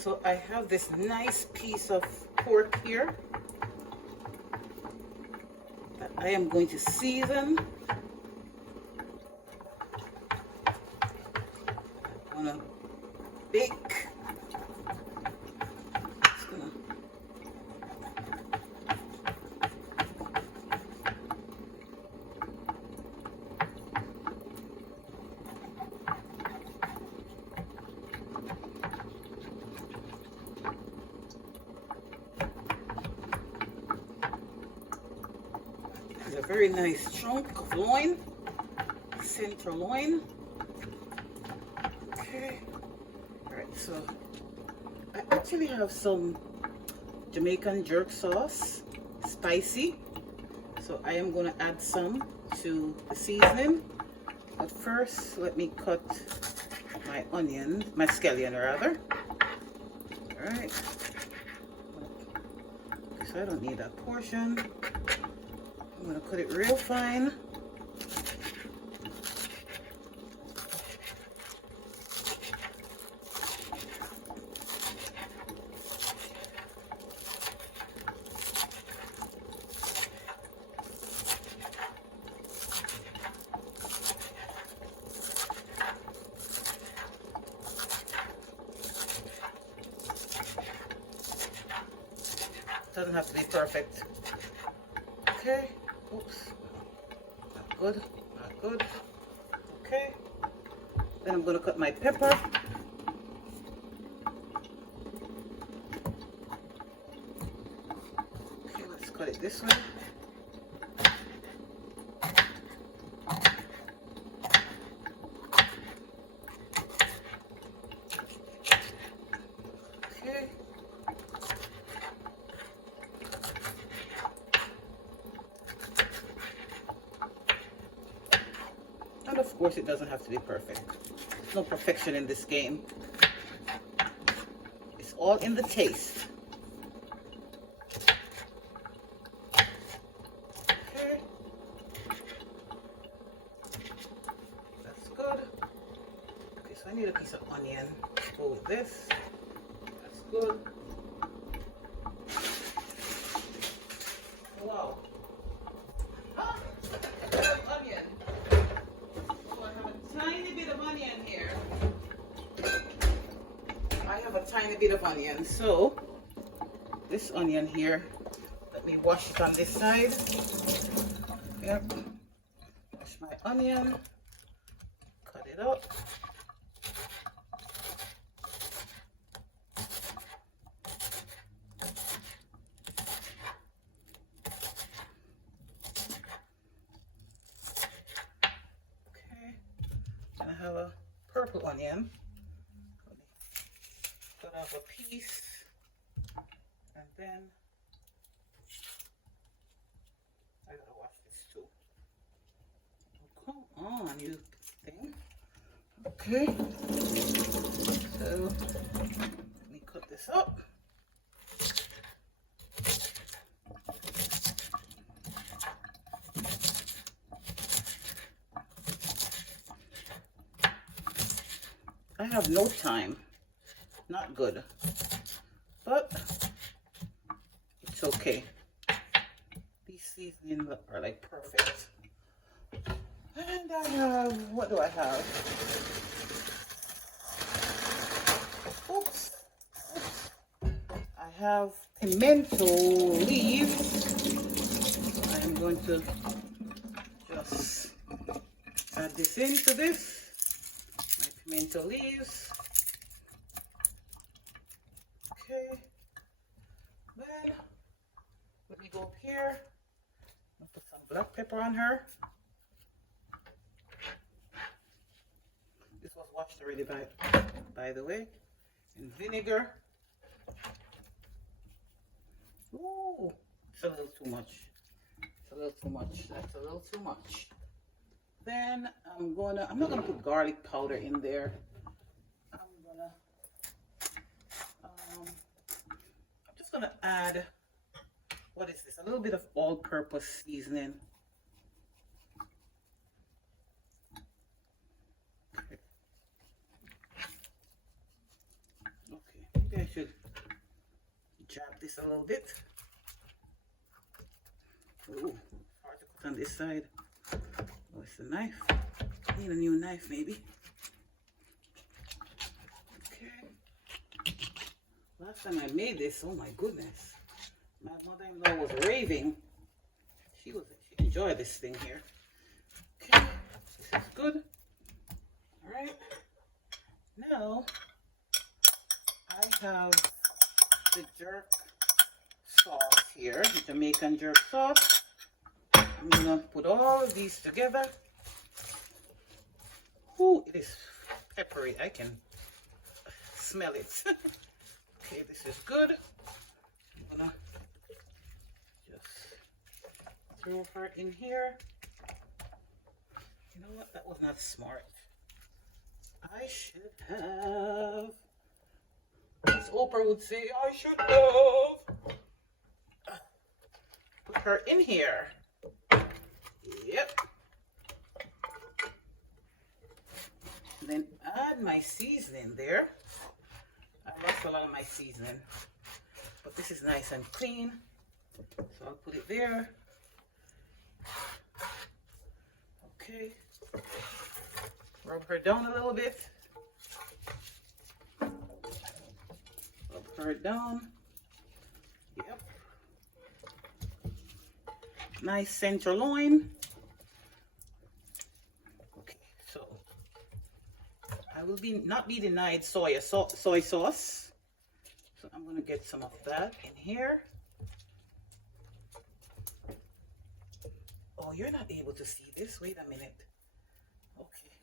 So I have this nice piece of pork here that I am going to season. I'm gonna bake. It's a very nice chunk of loin, center loin. Okay, all right, so I actually have some Jamaican jerk sauce, spicy. So I am going to add some to the seasoning. But first, let me cut my onion, my scallion rather. All right. So I don't need that portion. I'm going to cut it real fine. Doesn't have to be perfect. Okay. Oops. Not good. Not good. Okay. Then I'm going to cut my pepper. Okay, let's cut it this way. Okay. And of course, it doesn't have to be perfect. There's no perfection in this game. It's all in the taste. Okay. That's good. Okay, so I need a piece of onion to go with this. That's good. Wow. Onion. Tiny bit of onion here. I have a tiny bit of onion, so this onion here, let me wash it on this side. Yep. Wash my onion, cut it up. I have a purple onion. Cut off a piece, and then I gotta wash this too. Come on, you thing. Okay, so let me cut this up. I have no time, not good, but it's okay. These seasonings are like perfect. And I have, what do I have? Oops. I have pimento leaves. I'm going to just add this into this. Pimento leaves. Okay. Then let me go up here. I'll put some black pepper on her. This was washed already by the way. And vinegar. Ooh, it's a little too much. It's a little too much. That's a little too much. Then I'm not gonna put garlic powder in there. I'm just gonna add, what is this? A little bit of all-purpose seasoning. Okay, maybe I this a little bit. Ooh, hard to put on this side. Oh, it's a knife. I need a new knife, maybe. Okay. Last time I made this, oh my goodness, my mother-in-law was raving. She enjoyed this thing here. Okay, this is good. All right. Now I have the jerk sauce here, the Jamaican jerk sauce. I'm gonna put all of these together. Ooh, it is peppery. I can smell it. Okay, this is good. I'm gonna just throw her in here. You know what? That was not smart. I should have, as Oprah would say, I should have put her in here. Yep. Then add my seasoning there. I lost a lot of my seasoning, but this is nice and clean, so I'll put it there. Okay. Rub her down a little bit. Rub her down. Yep. Nice tenderloin. Okay, so I will not be denied soy sauce. So I'm gonna get some of that in here. Oh, you're not able to see this. Wait a minute. Okay.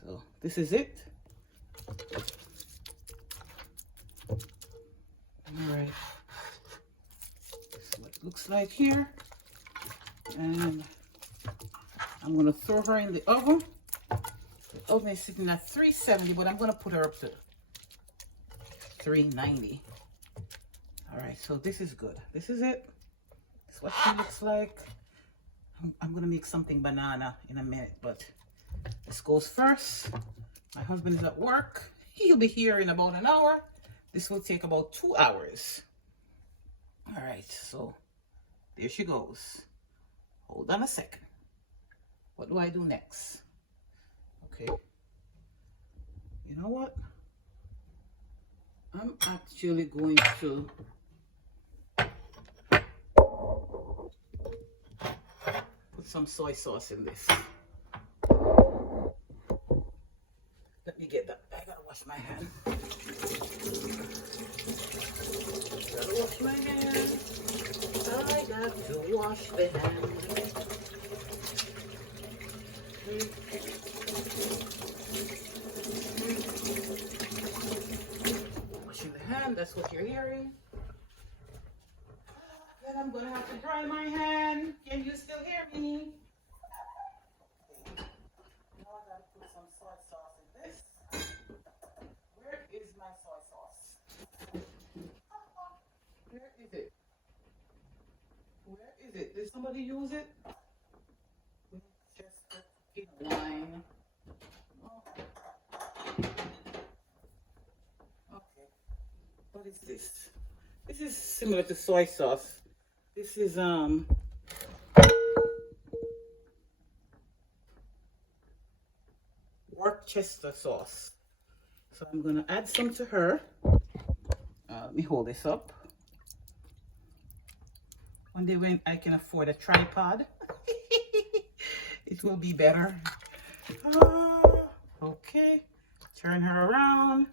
So this is it. All right. This is what it looks like here. And I'm gonna throw her in the oven. The oven is sitting at 370, but I'm gonna put her up to 390. All right, so this is good. This is it. This is what she looks like. I'm gonna make something banana in a minute, but this goes first. My husband is at work. He'll be here in about an hour. This will take about 2 hours. All right, so there she goes. Hold on a second. What do I do next? Okay. You know what? I'm actually going to put some soy sauce in this. Let me get that. I gotta wash my hand. Gotta wash my hand. I got to wash the hand. Washing the hand, that's what you're hearing. Then I'm gonna have to dry my hand. Can you still hear me? Now I gotta put some soy sauce in this. Where is my soy sauce? Where is it? Where is it? Did somebody use it? Just in wine. Okay. What is this? This is similar to soy sauce. This is Worcester sauce. So I'm gonna add some to her. Let me hold this up. One day when I can afford a tripod, it will be better. Okay, turn her around.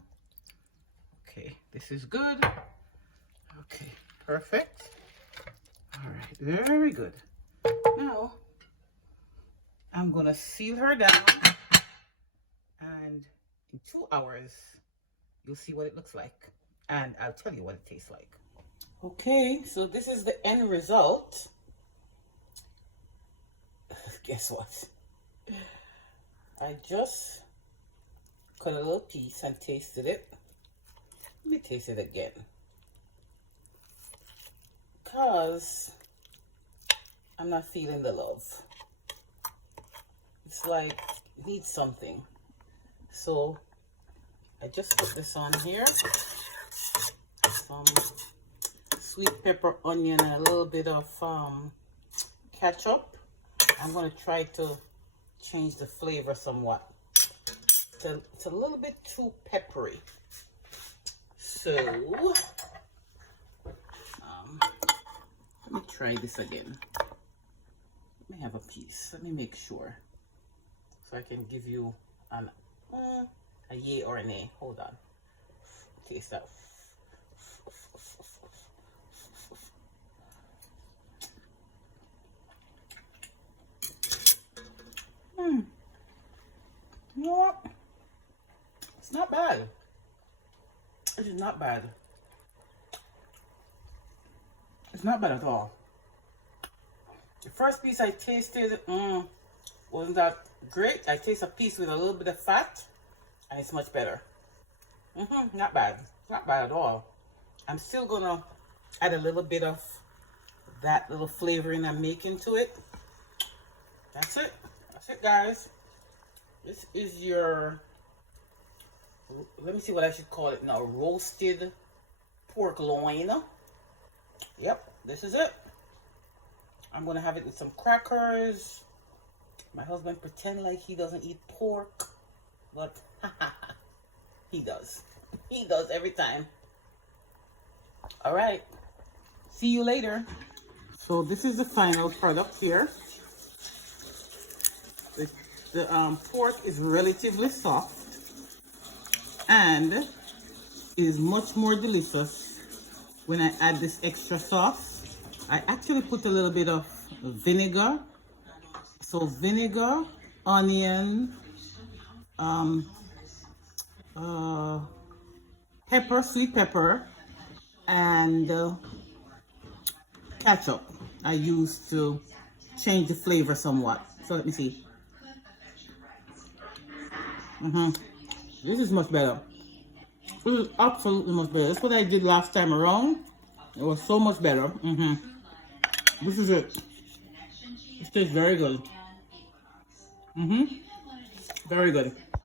Okay, this is good. Okay, perfect. All right, very good. Now, I'm gonna seal her down, and in 2 hours, you'll see what it looks like, and I'll tell you what it tastes like. Okay, so this is the end result. Guess what? I just cut a little piece and tasted it. Let me taste it again. Because I'm not feeling the love. It's like it needs something. So I just put this on here. some sweet pepper, onion, and a little bit of ketchup. I'm going to try to change the flavor somewhat. It's a little bit too peppery. So, let me try this again. Let me have a piece. Let me make sure. So I can give you a yay or a nay. Hold on. Taste that. You know what? It's not bad. It is not bad. It's not bad at all. The first piece I tasted wasn't that great. I taste a piece with a little bit of fat, and it's much better. Not bad. Not bad at all. I'm still gonna add a little bit of that little flavoring I'm making to it. That's it. That's it, guys. This is your, let me see what I should call it now, roasted pork loin. Yep, this is it. I'm gonna have it with some crackers. My husband pretend like he doesn't eat pork, but he does. He does every time. All right, see you later. So this is the final product here. The pork is relatively soft and is much more delicious when I add this extra sauce. I actually put a little bit of vinegar. So vinegar, onion, pepper, sweet pepper, and ketchup I use to change the flavor somewhat. So let me see. This is much better. This is absolutely much better. That's what I did last time around. It was so much better. This is it. It tastes very good. Very good.